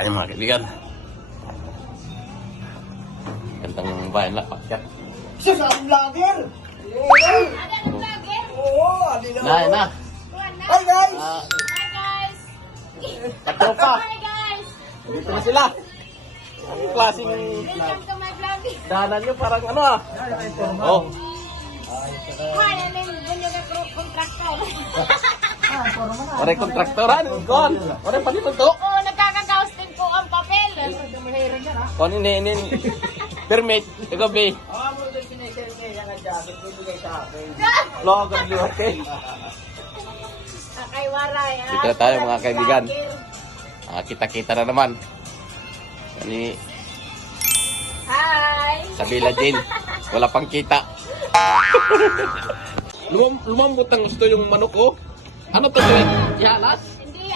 tayo mga kaibigan. Gandang bayan lang, pakyat. Siya sa vlogger! Oo, alila. Na. Hi guys! Hi guys! Katropa. Hi guys! Dito na sila. Ang klaseng Welcome to my vlog. dahanan nyo parang ano ah. Oh. Hi, ano yung bunyo na kontraktor? Oray kontraktoran. Kon. Oray palipad to. Oo, nagkakagaos din po ang papel. Kon ini. Permit. Ikaw be. Logan liwat eh. Kay Waray. Dito na tayo mga kaibigan. Kita-kita na naman. Ani Hi! sa Villa Jane. Wala pang kita. Lumambot ang gusto yung manok ko. Ano to? Ihalas? Hindi,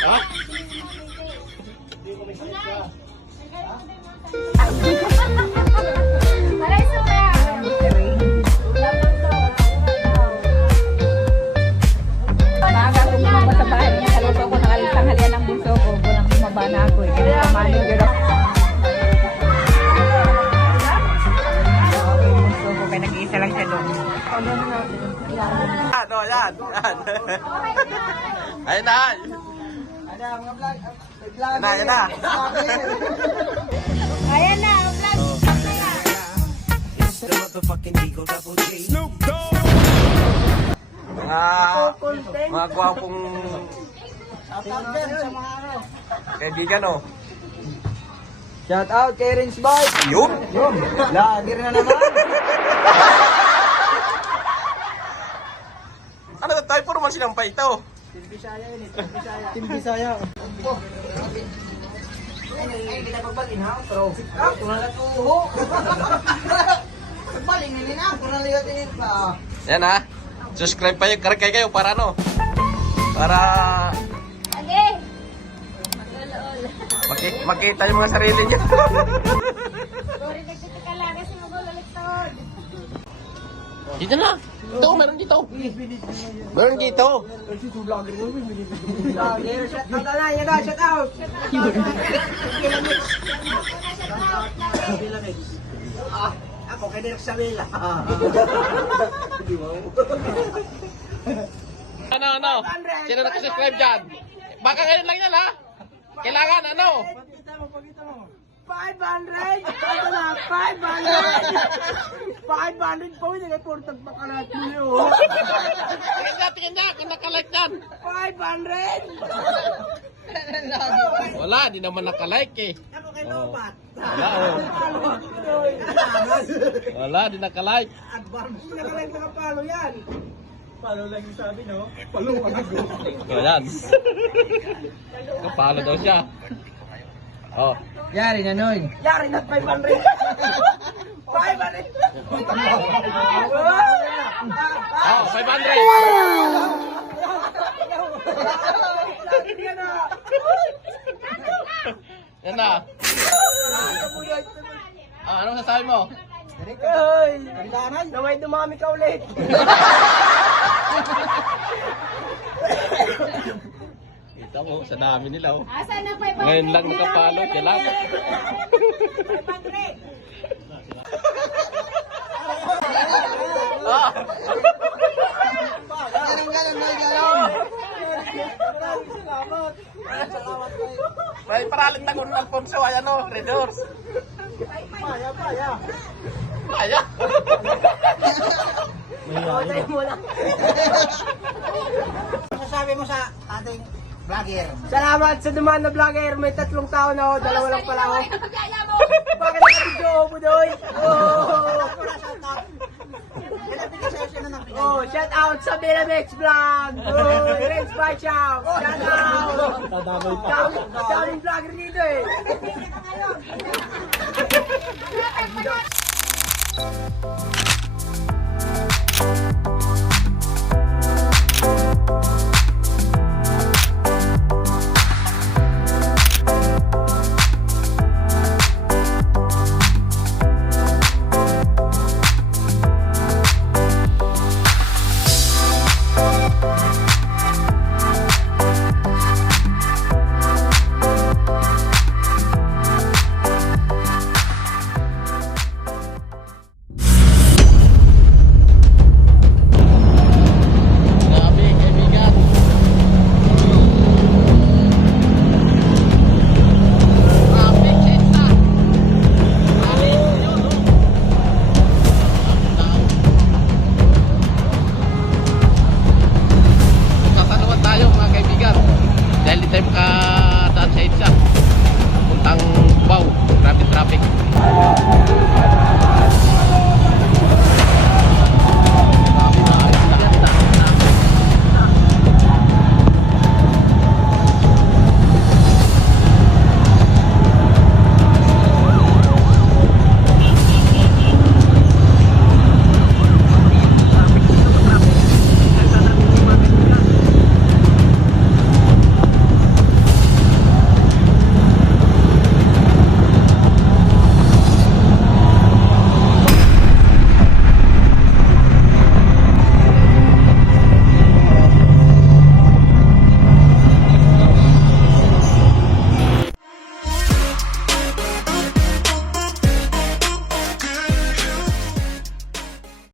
Ha? Maray suya! Maaga kong bumaba sa bahay niya. Kaluto ko ng tanghalian ng bunso ko. Bulang bumaba na ako eh. Kaya kamano yun ako. Yung bunso ko. Kaya nag-iisa lang siya doon. Ano, yan. Ayun na. Ano, mga vlogger. Yan na. Ayan na, ang vlog. Mga gwapong kaibigan oh. Shout out kay Rins Boy! Yun. Yun! Vlogger na naman! Ano na tayo? Puro man silang pa ito. Team Bisaya yun eh, Team Bisaya. Ay, kita pagbalin ha, pero kung nalatuho. Pagbalin nilin ha, kung naligatin pa. Yan ha. Subscribe pa yung karakay kayo para ano? Para Age! makita yung mga sarili niyo. Sorry, nagtitika lang kasi mag-ulit-tod. Dito na. Ito, meron dito. Meron dito. Vlogger, shout out na, yan na, shout out! Ako kay Derek Sabela. Ano? Sino nakasubscribe dyan? Baka ngayon lang yan ha. Kailangan ano? 500! Ano na? 500! 500 po, hindi kayo puro tagpakalat mo. Tingin na kung nakalike yan. 500! Wala, di naman nakalike eh. Ako kay Lobat. Wala oh. Wala, di nakalike. Advance. Nakalike na kapalo yan. Palo lang yung sabi, no? Palo ka na. O yan. Kapalo daw siya. Oh. Yari na nun. Yari na 500. 500. Oh, 500. Yan na. Anong sasabi mo? Ay, naway dumami ka ulit. Kita mo, sa dami nila oh. Asan na 500? Ngayon lang nakapalo, kailangan. 500! Ah! May paralit na kung Alfonso ay ano, Red Horse. Paya. Masasabi mo sa ating vlogger. Salamat sa dumaan na vlogger. May 3 taon na ako, 2 lang pala ako. Bakit nakabidyo mo doy? Oh, shout out sa Bilamex Vlog. Oh, Rens by Chow. Shout out. Daming vlogger dito eh.